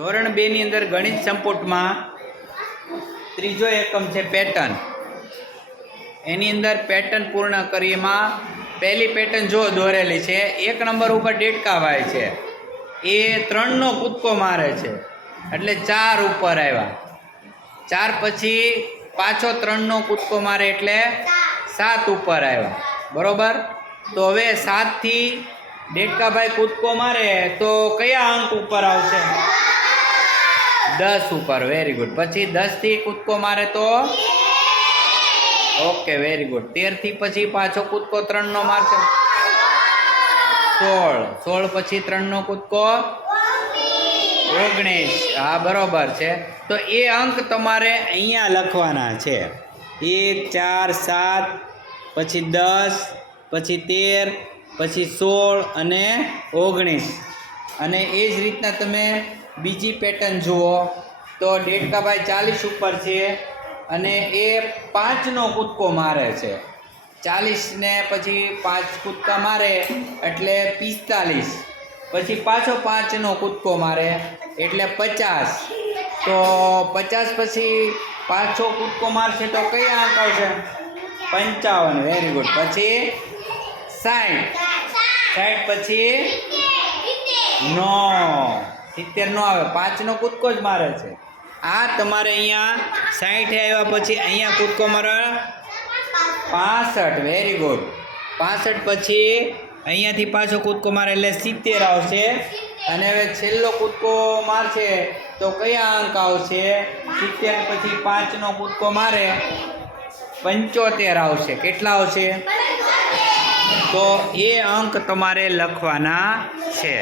ધોરણ 2 ની અંદર ગણિત સંપુટમાં ત્રીજો એકમ છે પેટર્ન. એની અંદર પેટર્ન પૂર્ણ કરીએમાં પહેલી પેટર્ન જો દોરેલી છે, 1 નંબર ઉપર ડેટકાભાઈ છે, એ 3નો કૂદકો મારે છે એટલે 4 ઉપર આવ્યા. 4 પછી પાછો 3નો કૂદકો મારે એટલે 7 ઉપર આવ્યા. બરોબર. તો હવે 7 થી ડેટકાભાઈ કૂદકો મારે તો કયા અંક ઉપર આવશે? 10 ઉપર. Very good. પછી 10 થી કૂદકો મારે તો ઓકે, વેરી ગુડ. 13 થી પછી પાછો કૂદકો 3નો મારશે 16. 16 પછી 3નો કૂદકો 19. હા, બરોબર છે. તો એ અંક તમારે અહીંયા લખવાના છે. 1 4 7 પછી 10 પછી 13 પછી 16 અને 19. અને એ જ રીતના તમે બીજી પેટર્ન જુઓ તો ડેટકાભાઈ 40 ઉપર છે અને એ 5નો કૂદકો મારે છે. 40 ને પછી 5 કૂદકા મારે એટલે 45. પછી પાછો 5નો કૂદકો મારે એટલે 50. તો 50 પછી પાછો કૂદકો મારશે તો કયા અંક આવશે? 55. Very good. પછી 60. 60 પછી નો 70 નો આવે, 5નો કૂદકો જ મારે છે. આ તમારે અહીંયા 60 આવ્યા પછી અહીંયા કૂદકો મારે 65. Very good. 65 પછી અહીંયાથી પાછો કૂદકો મારે એટલે 70 આવશે. અને હવે છેલ્લો કૂદકો મારશે તો કયા અંક આવશે? 70 પછી 5નો કૂદકો મારે 75 આવશે. કેટલા આવશે? તો એ અંક તમારે લખવાના છે.